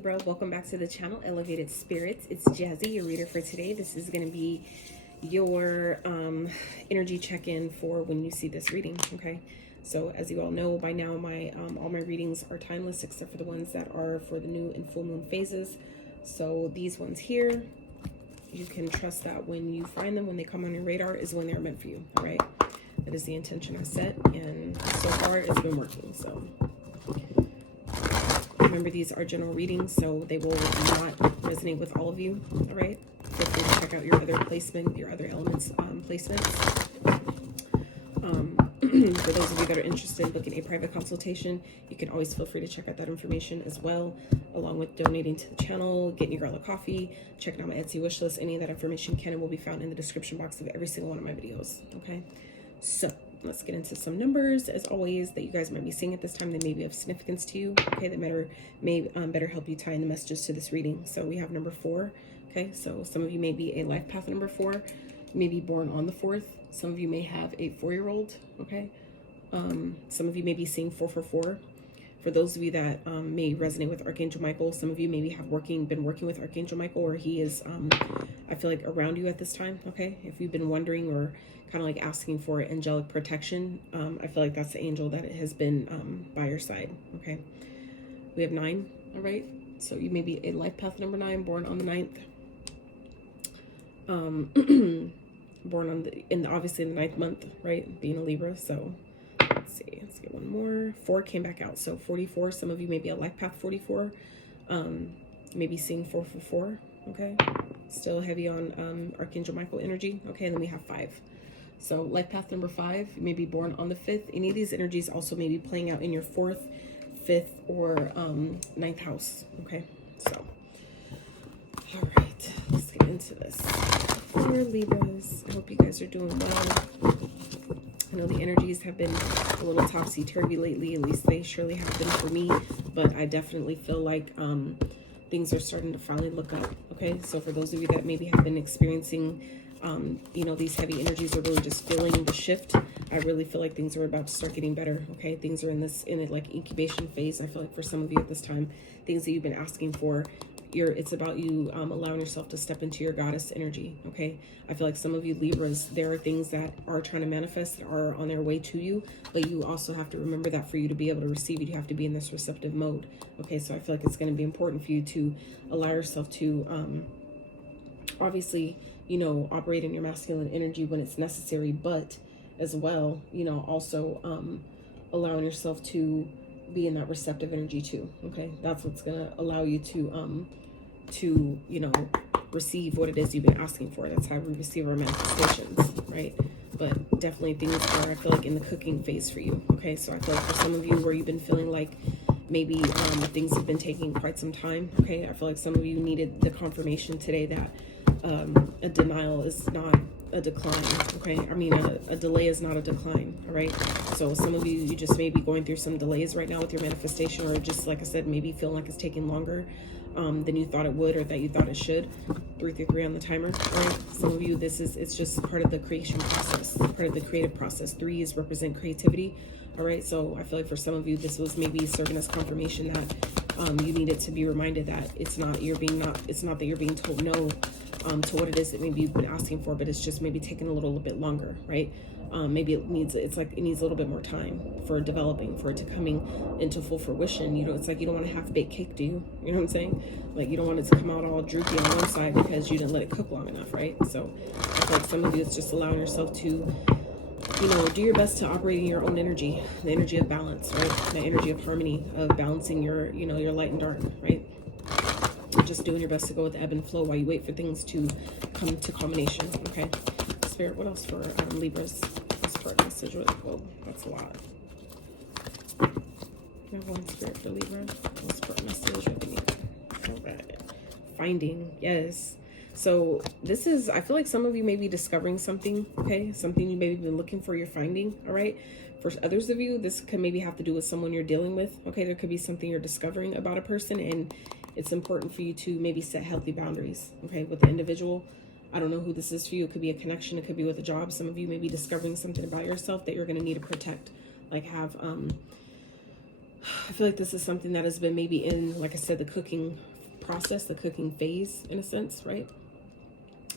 Libra, welcome back to the channel, Elevated Spirits. It's Jazzy, your reader for today. This is going to be your energy check-in for when you see this reading, okay? So as you all know by now, my all my readings are timeless except for the ones that are for the new and full moon phases. So these ones here, you can trust that when you find them, when they come on your radar, is when they're meant for you, all right? That is the intention I set, and so far it's been working, so... Remember, these are general readings, so they will not resonate with all of you, all right? Feel free to check out your other placement, your other elements placements. For those of you that are interested in booking a private consultation, you can always feel free to check out that information as well, along with donating to the channel, getting your girl a coffee, checking out my Etsy wish list. Any of that information can and will be found in the description box of every single one of my videos, okay? So let's get into some numbers, as always, that you guys might be seeing at this time that may be of significance to you, okay, that may better help you tie in the messages to this reading. So we have number 4, okay? So some of you may be a life path number 4, you may be born on the 4th. Some of you may have a 4-year-old, okay? Some of you may be seeing 444. For those of you that may resonate with Archangel Michael, some of you maybe have been working with Archangel Michael, or he is, I feel like, around you at this time, okay? If you've been wondering or kind of like asking for angelic protection, I feel like that's the angel that has been by your side, okay? We have 9, all right? So you may be a life path number 9, born on the 9th. Born on obviously in the 9th month, right? Being a Libra, so... Let's see, let's get one more. 4 came back out, so 44. Some of you may be a life path 44. Maybe seeing 444, okay? Still heavy on Archangel Michael energy, okay? And then we have 5. So life path number 5, you may be born on the 5th. Any of these energies also may be playing out in your 4th, 5th, or 9th house, okay? So, all right, let's get into this. For Libras, I hope you guys are doing well. I know the energies have been a little topsy-turvy lately, at least they surely have been for me, but I definitely feel like things are starting to finally look up, okay? So for those of you that maybe have been experiencing, you know, these heavy energies, are really just feeling the shift, I really feel like things are about to start getting better, okay? Things are in a like incubation phase. I feel like for some of you at this time, things that you've been asking for, it's about you allowing yourself to step into your goddess energy, okay? I feel like some of you Libras, there are things that are trying to manifest that are on their way to you, but you also have to remember that for you to be able to receive it, you have to be in this receptive mode, okay? So I feel like it's going to be important for you to allow yourself to, obviously, you know, operate in your masculine energy when it's necessary, but as well, you know, also allowing yourself to be in that receptive energy too, okay? That's what's going to allow you to, you know, receive what it is you've been asking for. That's how we receive our manifestations, right? But definitely things are, I feel like, in the cooking phase for you, okay? So I feel like for some of you where you've been feeling like maybe things have been taking quite some time, okay? I feel like some of you needed the confirmation today that a denial is not a decline, okay? I mean, a delay is not a decline, all right? So some of you just may be going through some delays right now with your manifestation, or just, like I said, maybe feeling like it's taking longer than you thought it would, or that you thought it should. 333 on the timer, all right? Some of you, it's just part of the creation process, part of the creative process. 3s represent creativity, all right? So I feel like for some of you, this was maybe serving as confirmation that you needed to be reminded that it's not that you're being told no to what it is that maybe you've been asking for, but it's just maybe taking a little bit longer, right? Maybe it needs a little bit more time for developing, for it to coming into full fruition. You know, it's like you don't want a half-baked cake, do you? You know what I'm saying? Like, you don't want it to come out all droopy on one side because you didn't let it cook long enough, right? So I feel like some of you, it's just allowing yourself to, you know, do your best to operate in your own energy, the energy of balance, right? The energy of harmony, of balancing your, you know, your light and dark, right? Just doing your best to go with the ebb and flow while you wait for things to come to culmination, okay? Spirit, what else for Libras? This part message, well, that's a lot. We have one Spirit for Libra. This part message, what do you need? All right. Finding, yes. So this is, I feel like some of you may be discovering something, okay? Something you maybe been looking for, you're finding, all right? For others of you, this can maybe have to do with someone you're dealing with, okay? There could be something you're discovering about a person, and it's important for you to maybe set healthy boundaries, okay, with the individual. I don't know who this is for you. It could be a connection. It could be with a job. Some of you may be discovering something about yourself that you're going to need to protect. Like I feel like this is something that has been maybe in, like I said, the cooking process, the cooking phase, in a sense, right?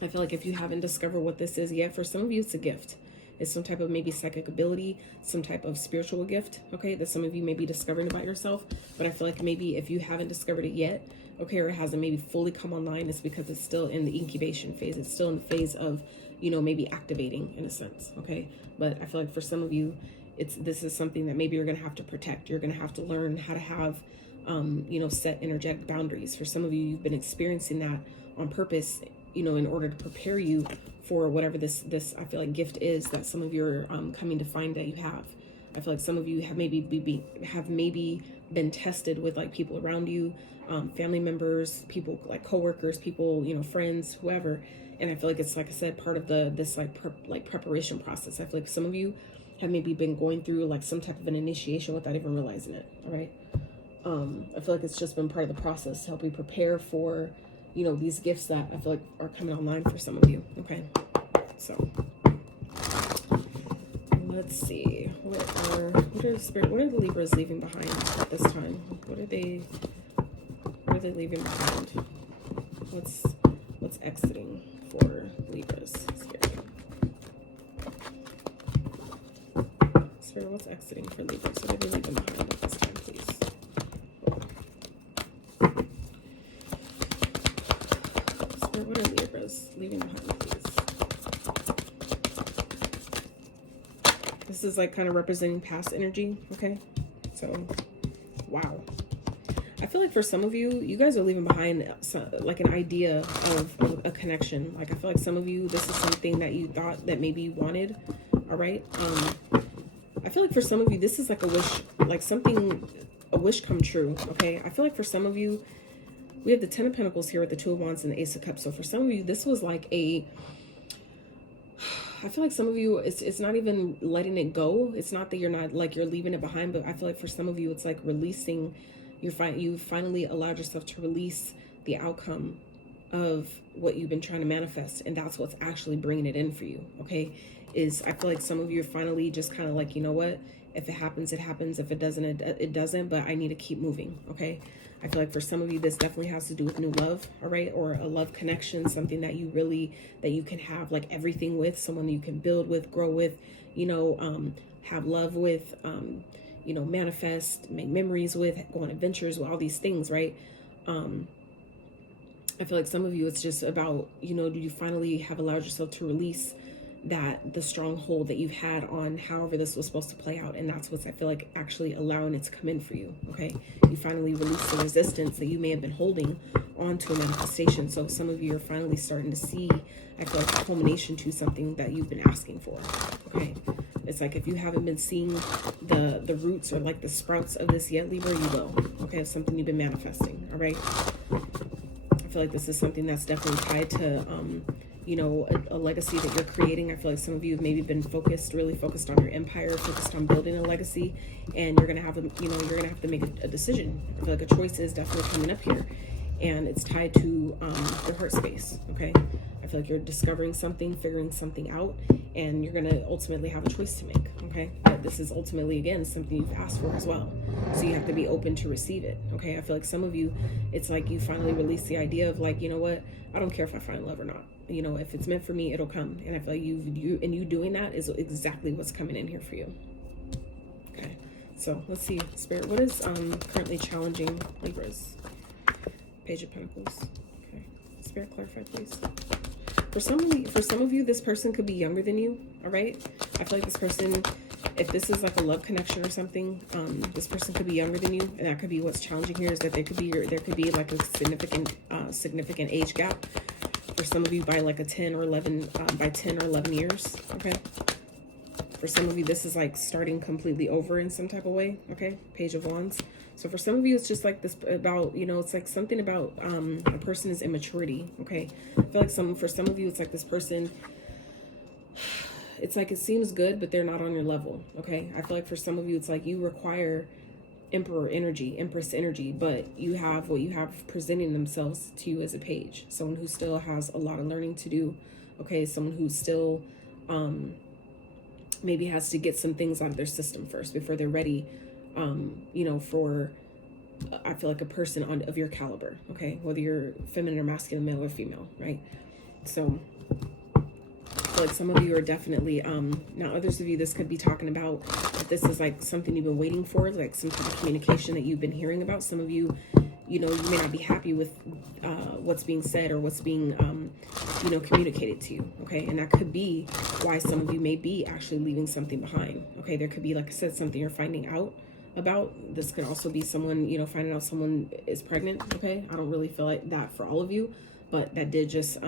I feel like if you haven't discovered what this is yet, for some of you, it's a gift. It's some type of maybe psychic ability, some type of spiritual gift, okay, that some of you may be discovering about yourself. But I feel like maybe if you haven't discovered it yet, okay, or it hasn't maybe fully come online, it's because it's still in the incubation phase. It's still in the phase of, you know, maybe activating, in a sense, okay? But I feel like for some of you, this is something that maybe you're going to have to protect. You're going to have to learn how to have, you know, set energetic boundaries. For some of you, you've been experiencing that on purpose, you know, in order to prepare you for whatever this I feel like gift is that some of you are coming to find that you have. I feel like some of you have maybe been tested with like people around you, family members, people like coworkers, people, you know, friends, whoever. And I feel like it's, like I said, part of this preparation process. I feel like some of you have maybe been going through like some type of an initiation without even realizing it. All right. I feel like it's just been part of the process to help you prepare for, you know, these gifts that I feel like are coming online for some of you. Okay. So let's see. What are the Libras leaving behind at this time? What are they leaving behind? What's exiting for Libras? Spirit, what's exiting for Libras? What are they leaving behind at this time, please? Spirit, what are Libras leaving behind, please? This is like kind of representing past energy, okay? So, wow. I feel like for some of you, you guys are leaving behind like an idea of a connection. Like I feel like some of you, this is something that you thought that maybe you wanted, all right? I feel like for some of you, this is like a wish, like a wish come true, okay? I feel like for some of you, we have the 10 of Pentacles here with the 2 of Wands and the Ace of Cups. So for some of you, this was like I feel like some of you, it's not even letting it go. It's not that you're leaving it behind, but I feel like for some of you, it's like releasing, you finally allowed yourself to release the outcome of what you've been trying to manifest. And that's what's actually bringing it in for you, okay? I feel like some of you are finally just kind of like, you know what? If it happens, it happens. If it doesn't, it doesn't, but I need to keep moving, okay? I feel like for some of you, this definitely has to do with new love, all right? Or a love connection, something that you can have like everything with, someone you can build with, grow with, you know, have love with, you know, manifest, make memories with, go on adventures with, all these things, right? I feel like some of you, it's just about, you know, do you finally have allowed yourself to release the stronghold that you've had on however this was supposed to play out. And that's what's, I feel like, actually allowing it to come in for you, okay? You finally release the resistance that you may have been holding onto a manifestation. So some of you are finally starting to see, I feel like, a culmination to something that you've been asking for, okay? It's like if you haven't been seeing the roots or like the sprouts of this yet, Libra, you will, okay? It's something you've been manifesting, all right? I feel like this is something that's definitely tied to, you know, a legacy that you're creating. I feel like some of you have maybe been really focused on your empire, focused on building a legacy, and you're gonna have to make a decision. I feel like a choice is definitely coming up here, and it's tied to your heart space, okay? I feel like you're discovering something, figuring something out, and you're gonna ultimately have a choice to make, okay? But this is ultimately, again, something you've asked for as well. So you have to be open to receive it, okay? I feel like some of you, it's like you finally release the idea of like, you know what? I don't care if I find love or not. You know, if it's meant for me, it'll come. And I feel like you doing that is exactly what's coming in here for you. Okay, so let's see, Spirit, what is currently challenging Libras? Page of Pentacles. Okay, Spirit, clarify, please. For some of you, this person could be younger than you. All right, I feel like this person, if this is like a love connection or something, this person could be younger than you, and that could be what's challenging here. Is that there could be like a significant age gap. For some of you by like 10 or 11 years, okay? For some of you, this is like starting completely over in some type of way, okay? Page of Wands. So for some of you, it's just like this about, you know, it's like something about a person's immaturity, okay? I feel like for some of you, it's like this person, it's like it seems good, but they're not on your level, okay? I feel like for some of you, it's like you require Empress energy, but you have what you have presenting themselves to you as a page. Someone who still has a lot of learning to do, okay? Someone who still maybe has to get some things out of their system first before they're ready, you know, for I feel like a person of your caliber, okay? Whether you're feminine or masculine, male or female, right? So I feel like some of you are definitely, now others of you, this could be talking about if this is like something you've been waiting for, like some type of communication that you've been hearing about. Some of you, you know, you may not be happy with what's being said or what's being, you know, communicated to you, okay? And that could be why some of you may be actually leaving something behind, okay? There could be, like I said, something you're finding out about. This could also be someone, you know, finding out someone is pregnant, okay? I don't really feel like that for all of you, but that did just,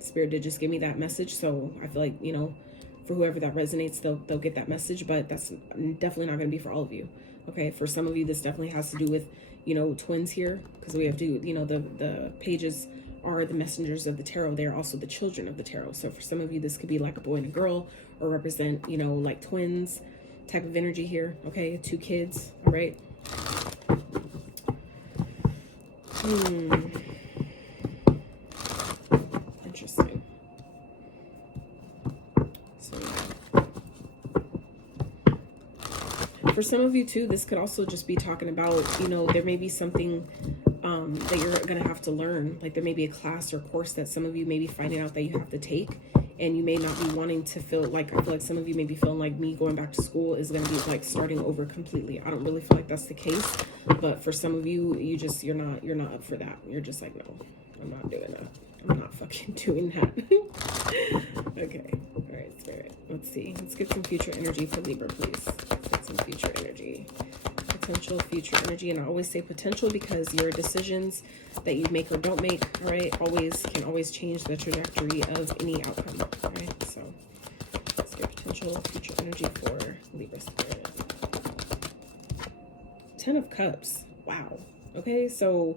Spirit did just give me that message. So I feel like, you know, for whoever that resonates, they'll get that message, but that's definitely not going to be for all of you, okay? For some of you, this definitely has to do with, you know, twins here, because we have to, you know, the pages are the messengers of the tarot. They're also the children of the tarot. So for some of you, this could be like a boy and a girl, or represent, you know, like twins type of energy here, okay? 2 kids, all right? Interesting. So for some of you too, this could also just be talking about, you know, there may be something that you're gonna have to learn. Like there may be a class or course that some of you may be finding out that you have to take, and you may not be wanting to feel like, I feel like some of you may be feeling like me going back to school is going to be like starting over completely. I don't really feel like that's the case, but for some of you, you're not up for that. You're just like, no, I'm not doing that. I'm not fucking doing that. Okay. All right, Spirit. Let's see. Let's get some future energy for Libra, please. Let's get some future energy. Potential future energy. And I always say potential because your decisions that you make or don't make, all right, can always change the trajectory of any outcome, all right? So let's get potential future energy for Libra Spirit. 10 of Cups. Wow. Okay, so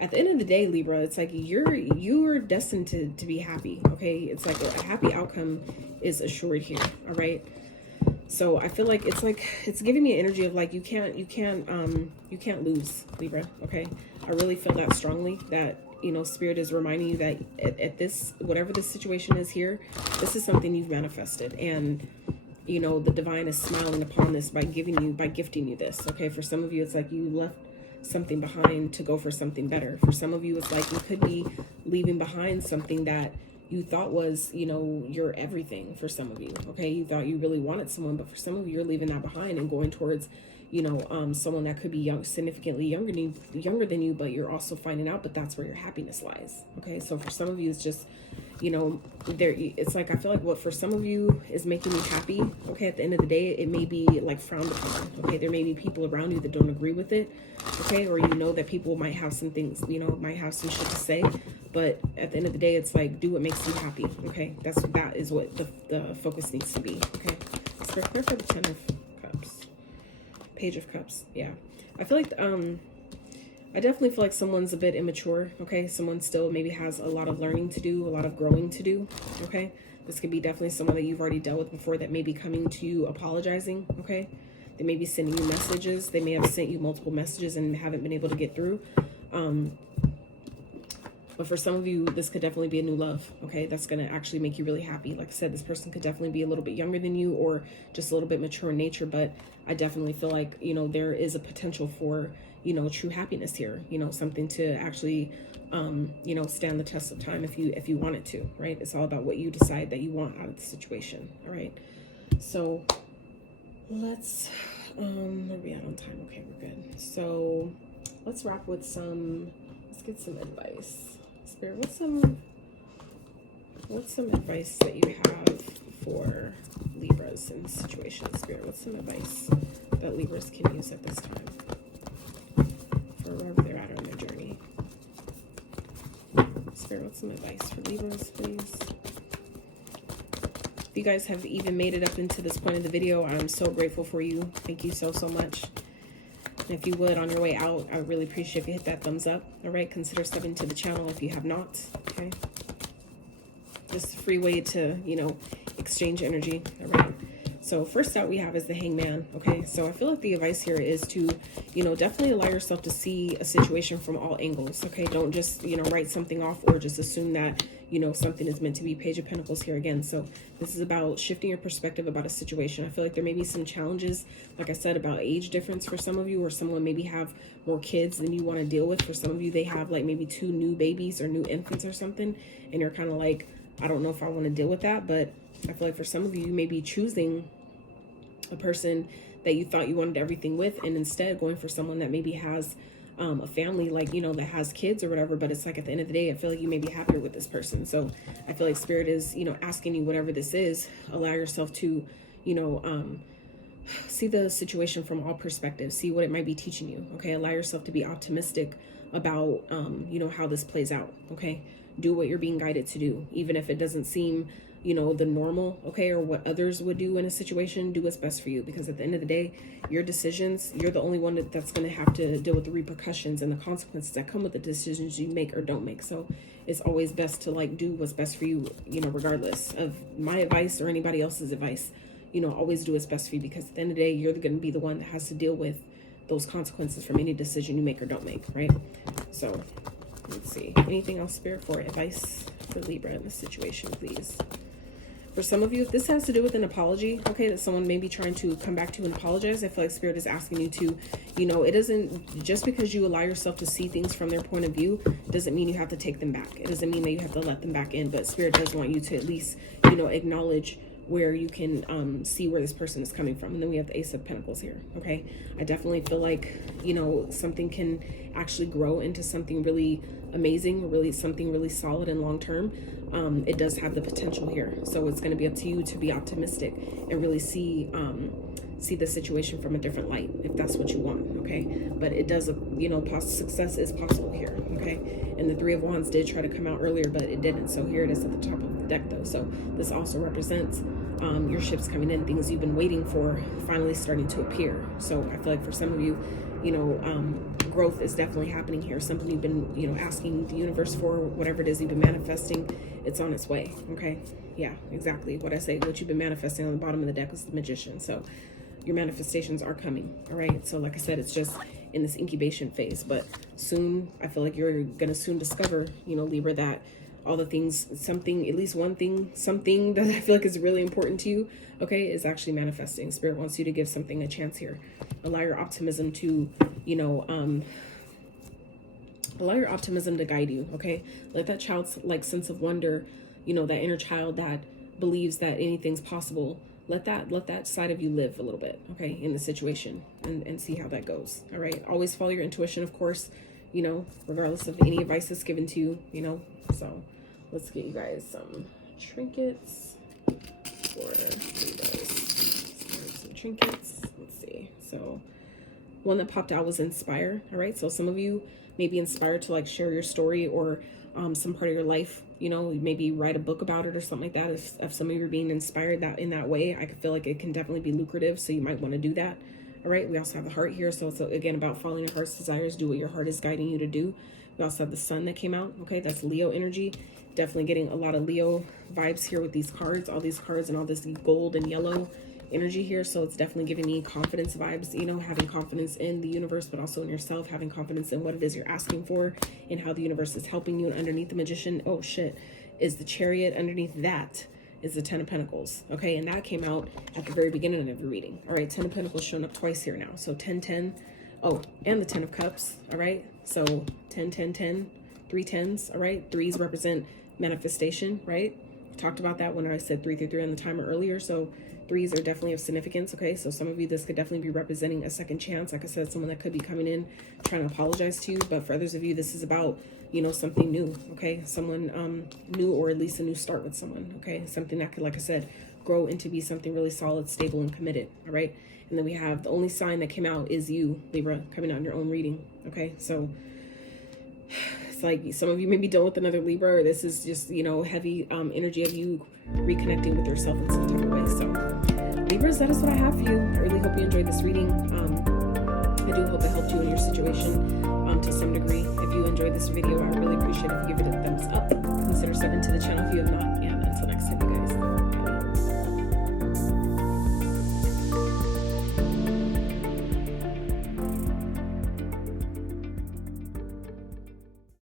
at the end of the day, Libra, it's like you're destined to be happy, okay? It's like a happy outcome is assured here, all right? So I feel like it's giving me an energy of like you can't lose, Libra, okay? I really feel that strongly, that, you know, Spirit is reminding you that at this, whatever this situation is here, this is something you've manifested, and you know the divine is smiling upon this by gifting you this, okay? For some of you, it's like you left something behind to go for something better. For some of you, it's like you could be leaving behind something that you thought was, you know, your everything. For some of you, okay, you thought you really wanted someone, but for some of you, you're leaving that behind and going towards, you know, someone that could be young, significantly younger than you, but you're also finding out, but that's where your happiness lies, okay? So for some of you, it's just, you know, it's like, I feel like what for some of you is making you happy, okay, at the end of the day, it may be like frowned upon, okay? There may be people around you that don't agree with it, okay? Or you know that people might have some things, you know, might have some shit to say, but at the end of the day, it's like, do what makes you happy, okay? That is what the focus needs to be, okay? So prepare for the 10 of Cups. Page of Cups. Yeah, I feel like I definitely feel like someone's a bit immature, okay? Someone still maybe has a lot of learning to do, a lot of growing to do, okay? This could be definitely someone that you've already dealt with before that may be coming to you apologizing, okay? They may be sending you messages. They may have sent you multiple messages and haven't been able to get through. But for some of you, this could definitely be a new love, okay? That's going to actually make you really happy. Like I said, this person could definitely be a little bit younger than you or just a little bit mature in nature, but I definitely feel like, you know, there is a potential for, you know, true happiness here, you know, something to actually, you know, stand the test of time if you want it to, right? It's all about what you decide that you want out of the situation, all right? So let's, where are we at on time? Okay, we're good. So let's wrap with let's get some advice. Spirit, what's some advice that you have for Libras in this situation? Spirit, what's some advice that Libras can use at this time for wherever they're at on their journey? Spirit, what's some advice for Libras, please? If you guys have even made it up into this point of the video, I'm so grateful for you. Thank you so much. And if you would, on your way out, I would really appreciate if you hit that thumbs up. All right, consider subbing to the channel if you have not. Okay, just a free way to, you know, exchange energy. All right, So first out we have is the Hangman, okay? So I feel like the advice here is to, you know, definitely allow yourself to see a situation from all angles, okay? Don't just, you know, write something off or just assume that, you know, something is meant to be. Page of Pentacles here again. So this is about shifting your perspective about a situation. I feel like there may be some challenges, like I said, about age difference for some of you, or someone maybe have more kids than you want to deal with. For some of you, they have like maybe 2 new babies or new infants or something, and you're kind of like, I don't know if I want to deal with that. But I feel like for some of you, you may be choosing a person that you thought you wanted everything with, and instead going for someone that maybe has a family, like, you know, that has kids or whatever. But it's like at the end of the day, I feel like you may be happier with this person. So I feel like Spirit is, you know, asking you, whatever this is, allow yourself to, you know, see the situation from all perspectives, see what it might be teaching you, okay? Allow yourself to be optimistic about, you know, how this plays out, okay? Do what you're being guided to do, even if it doesn't seem, you know, the normal, okay, or what others would do in a situation. Do what's best for you, because at the end of the day, your decisions, you're the only one that's going to have to deal with the repercussions and the consequences that come with the decisions you make or don't make. So it's always best to like do what's best for you, you know, regardless of my advice or anybody else's advice. You know, always do what's best for you, because at the end of the day, you're going to be the one that has to deal with those consequences from any decision you make or don't make, right? So let's see, anything else, Spirit, for advice for Libra in this situation, please? For some of you, if this has to do with an apology, okay, that someone may be trying to come back to you and apologize, I feel like Spirit is asking you to, you know, it doesn't, just because you allow yourself to see things from their point of view, doesn't mean you have to take them back. It doesn't mean that you have to let them back in, but Spirit does want you to at least, you know, acknowledge where you can see where this person is coming from. And then we have the Ace of Pentacles here, okay? I definitely feel like, you know, something can actually grow into something really amazing, really something really solid and long-term. It does have the potential here. So it's going to be up to you to be optimistic and really see the situation from a different light, if that's what you want, okay? But it does, you know, success is possible here, okay? And the Three of Wands did try to come out earlier, but it didn't. So here it is at the top of the deck, though. So this also represents your ships coming in, things you've been waiting for finally starting to appear. So I feel like for some of you, you know, growth is definitely happening here. Something you've been, you know, asking the universe for, whatever it is you've been manifesting, it's on its way, okay? Yeah, exactly what I say. What you've been manifesting on the bottom of the deck is the Magician. So your manifestations are coming, all right? So like I said, it's just in this incubation phase, but soon, I feel like you're gonna soon discover, you know, Libra, that all the things, something, at least one thing, something that I feel like is really important to you, okay, is actually manifesting. Spirit wants you to give something a chance here. Allow your optimism to, you know, allow your optimism to guide you, okay? Let that child's like sense of wonder, you know, that inner child that believes that anything's possible, let that side of you live a little bit, okay, in the situation, and see how that goes, all right? Always follow your intuition, of course, you know, regardless of any advice that's given to you, you know. So let's get you guys some trinkets for you guys. Some trinkets. Let's see. So one that popped out was inspire, all right? So some of you may be inspired to like share your story or some part of your life, you know, maybe write a book about it or something like that. If some of you are being inspired that in that way, I could feel like it can definitely be lucrative, so you might want to do that. All right, we also have the heart here, so it's again about following your heart's desires. Do what your heart is guiding you to do. We also have the sun that came out, okay? That's Leo energy. Definitely getting a lot of Leo vibes here with these cards, all these cards and all this gold and yellow energy here. So it's definitely giving me confidence vibes, you know, having confidence in the universe, but also in yourself, having confidence in what it is you're asking for and how the universe is helping you. And underneath the Magician, oh shit, is the Chariot. Underneath that is the Ten of Pentacles, okay? And that came out at the very beginning of your reading. All right, Ten of Pentacles showing up twice here now. So 10, 10. Oh, and the 10 of Cups, all right? So 10, 10, 10, 3 10s, all right? Threes represent manifestation, right? Talked about that when I said 3 through 3 on the timer earlier. So threes are definitely of significance, okay? So some of you, this could definitely be representing a second chance. Like I said, someone that could be coming in trying to apologize to you. But for others of you, this is about, you know, something new, okay? Someone new, or at least a new start with someone, okay? Something that could, like I said, grow into be something really solid, stable, and committed, all right? And then we have the only sign that came out is you, Libra, coming out in your own reading, okay? So it's like some of you may be done with another Libra, or this is just, you know, heavy energy of you reconnecting with yourself in some type of way. So Libras, that is what I have for you. I really hope you enjoyed this reading. I do hope it helped you in your situation to some degree. If you enjoyed this video, I really appreciate it